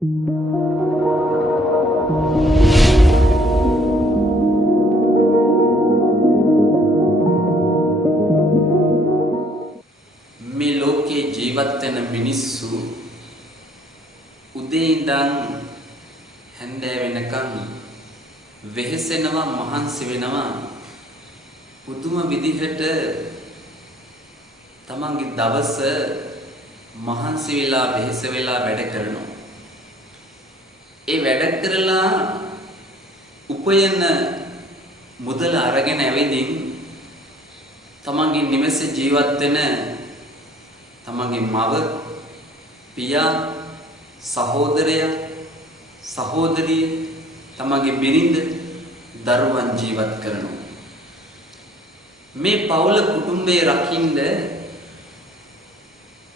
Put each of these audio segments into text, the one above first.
මේ ලෝකේ ජීවත් වෙන මිනිස්සු උදේ ඉඳන් හැන්දෑ වෙනකන් වෙහෙසෙනවා මහන්සි වෙනවා පුදුම විදිහට තමන්ගේ දවස මහන්සි වෙලා වෙහෙස වෙලා වැඩ කරනවා. ඒ වැඩ කරලා උපයන මුදල අරගෙන ඇවිදින් තමන්ගේ නිවසේ ජීවත් වෙන තමන්ගේ මව, පියා, සහෝදරයා, සහෝදරිය, තමන්ගේ බිරිඳ, දරුවන් ජීවත් කරනවා. මේ පවුල කුටුම්බේ රකින්න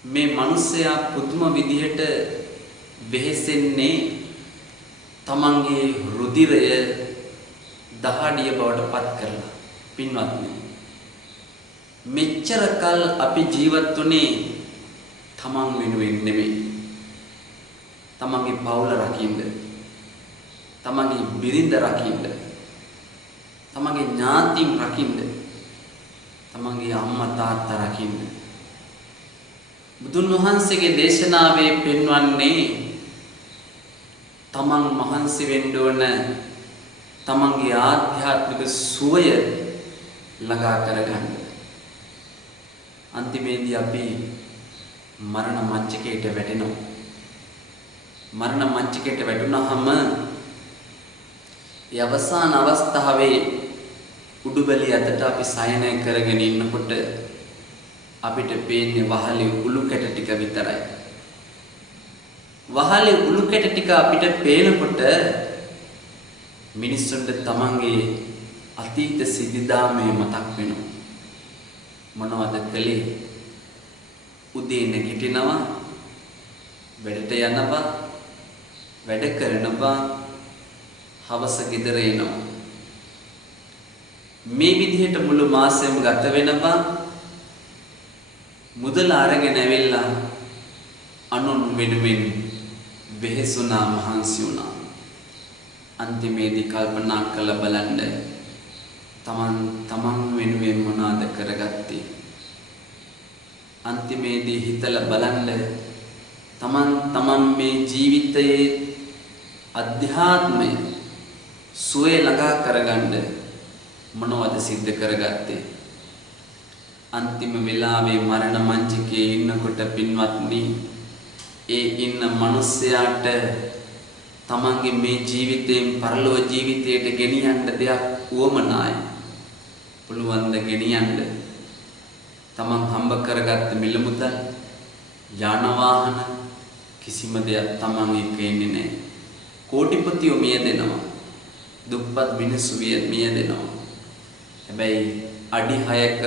මේ මිනිසයා පුදුම විදිහට වෙහෙසෙන්නේ තමන්ගේ රුධිරය දහඩිය බවට පත් කරලා. පින්වත්නි, මෙච්චර කල් අපි ජීවත් වුණේ තමන් වෙනුවෙන් නෙමෙයි. තමන්ගේ පවුල රකින්න, තමන්ගේ බිරිඳ රකින්න, තමන්ගේ ඥාතීන් රකින්න, තමන්ගේ අම්මා තාත්තා රකින්න. බුදුන් වහන්සේගේ දේශනාවේ පෙන්වන්නේ තමන් මහන්සි වෙන්න ඕන තමන්ගේ ආධ්‍යාත්මික සුවය ළඟා කරගන්න. අන්තිමේදී අපි මරණ මංචකයට වැටෙනවා. මරණ මංචකයට වැටුනහම ඒ අවසාන අවස්ථාවේ උඩුබැලිය අතට අපි සයනය කරගෙන ඉන්නකොට අපිට පේන්නේ වහලේ උළු කැට ටික විතරයි. වහලේ උළු කැට ටික අපිට පේනකොට මිනිස්සුන්ට තමන්ගේ අතීත සිද්ධාමය මතක් වෙනවා. මොනවද කළේ? උදේ නැගිටිනවා, වැඩට යනවා, වැඩ කරනවා, හවස ගෙදර එනවා. මේ විදිහට මුළු මාසෙම ගත වෙනවා. මුදල අරගෙන ඇවිල්ලා අනුන් වෙනුවෙන් වෙහෙසුණා මහන්සි වුණා. අන්තිමේදී කල්පනා කළ බලන්න තමන් වෙනුවෙන් මොනවාද කරගත්තේ? අන්තිමේදී හිතලා බලන්න තමන් මේ ජීවිතයේ අධ්‍යාත්මය සුවය ළඟා කරගන්න මොනවද සිද්ධ කරගත්තේ? අන්තිම වෙලාවේ මරණ මංචකයේ ඉන්නකොට පින්වත්නි, ඒ ඉන්න මිනිස්යාට තමන්ගේ මේ ජීවිතයෙන් පරලෝක ජීවිතයට ගෙනියන්න දෙයක් උවමනායි. පුළුවන් ද ගෙනියන්න? තමන් හම්බ කරගත්ත මිල මුදල්, යාන වාහන කිසිම දෙයක් තමන් එක්ක එන්නේ නැහැ. කෝටිපතියෝ මියදෙනවා, දුප්පත් මිනිස්සු මියදෙනවා. හැබැයි අඩි 6ක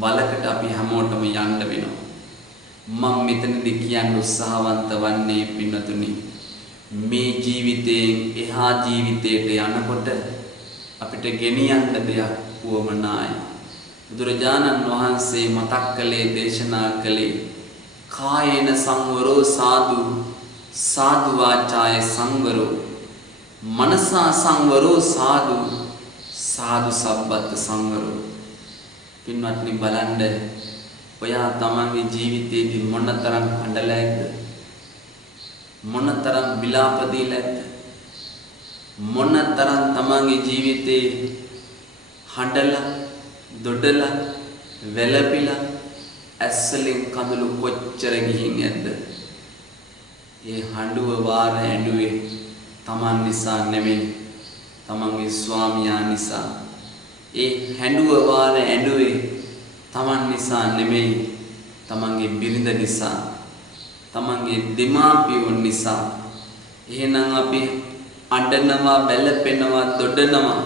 බලකට අපි හැමෝටම යන්න වෙනවා. මම මෙතනදී කියන්න උත්සාහවන්ත වන්නේ පින්වතුනි, මේ ජීවිතයෙන් එහා ජීවිතයට යනකොට අපිට ගෙනියන්න දෙයක් වුවමනායි. බුදුරජාණන් වහන්සේ මතක් කළේ, දේශනා කළේ කායේන සංවරෝ සාදු සාදු වාචාය සංවරෝ, මනසා සංවරෝ සාදු සාදු සබ්බත් සංවරෝ. පින්වත්නි, බලන්න ඔයා තමන්ගේ ජීවිතයේදී මොනතරම් හඬලාද, මොනතරම් විලාප දීලාද, මොනතරම් තමන්ගේ ජීවිතේ හඬලා දොඩලා වැළපිලා ඇස්වලින් කඳුළු කොච්චර ගිහින් ඇද්ද? ඒ හඬුව වාර ඇඬුවේ තමන් නිසා නෙමෙයි, තමන්ගේ ස්වාමියා නිසා. ඒ හැඬුව වාර ඇඬුවේ තමන් නිසා නෙමෙයි, තමන්ගේ බිරිඳ නිසා, තමන්ගේ දෙමාපියෝ නිසා. එහෙනම් අපි අඬනවා, වැළපෙනවා, දොඩනවා.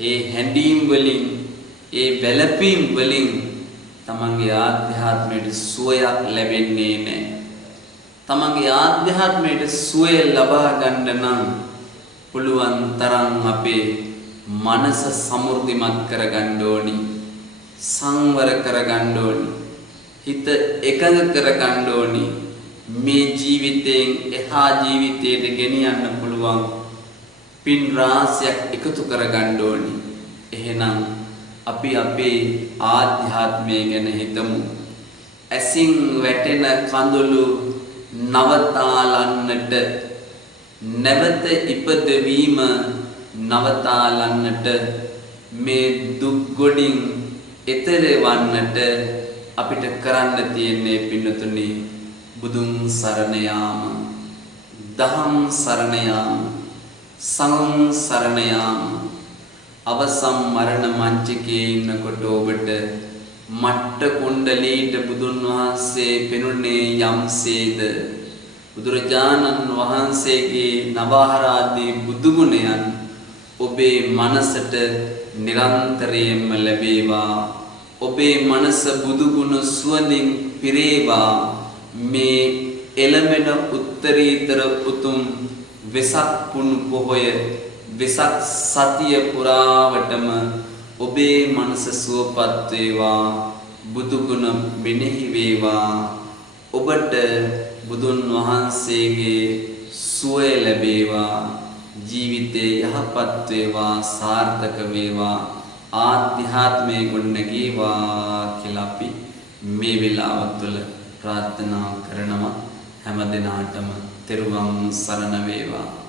ඒ හැඬීම් වලින්, ඒ වැළපීම් වලින් තමන්ගේ ආධ්‍යාත්මයට සුවයක් ලැබෙන්නේ නැහැ. තමන්ගේ ආධ්‍යාත්මයට සුවය ලබා ගන්න නම් පුළුවන් තරම් අපේ මනස සමෘද්ධිමත් කරගන්න ඕනි, සංවර කරගන්න ඕනි, හිත එකඟ කරගන්න ඕනි. මේ ජීවිතයෙන් එහා ජීවිතයට ගෙනියන්න පුළුවන් පින් රාශියක් එකතු කරගන්න ඕනි. එහෙනම් අපි අපේ ආධ්‍යාත්මය ගැන හිතමු. ඇසින් වැටෙන කඳුළු නවතාලන්නට, නැවත ඉපදවීම නවතාලන්නට, මේ දුක් ගොඩින් එතෙර වන්නට අපිට කරන්න තියෙන්නේ පින්නතුනි බුදුන් සරණ යාම, දහම් සරණ යාම, සංඝ සරණ යාම. අවසන් මරණ මංචකයේ ඉන්නකොට ඔබට මට්ට කුණ්ඩලීට බුදුන් වහන්සේ පෙනුනේ යම්සේද, බුදුරජාණන් වහන්සේගේ නවහරාදී බුදුගුණයන් ඔබේ මනසට නිරන්තරයෙන්ම ලැබේවා. ඔබේ මනස බුදුගුණ සුවඳින් පිරේවා. මේ එළමෙන උත්තරීතර උතුම් වෙසක් පුණු පොහොය, වෙසක් සතිය පුරාවටම ඔබේ මනස සුවපත් වේවා. බුදුගුණ මෙනෙහි වේවා. ඔබට බුදුන් වහන්සේගේ සුවය ලැබේවා. ජීවිතේ යහපත් වේවා, සාර්ථක වේවා, ආධ්‍යාත්මයේ ගොඩනැගේවා කියලා අපි මේ වෙලාව තුළ ප්‍රාර්ථනා කරනවා. හැම දිනාටම තෙරුවන් සරණ වේවා.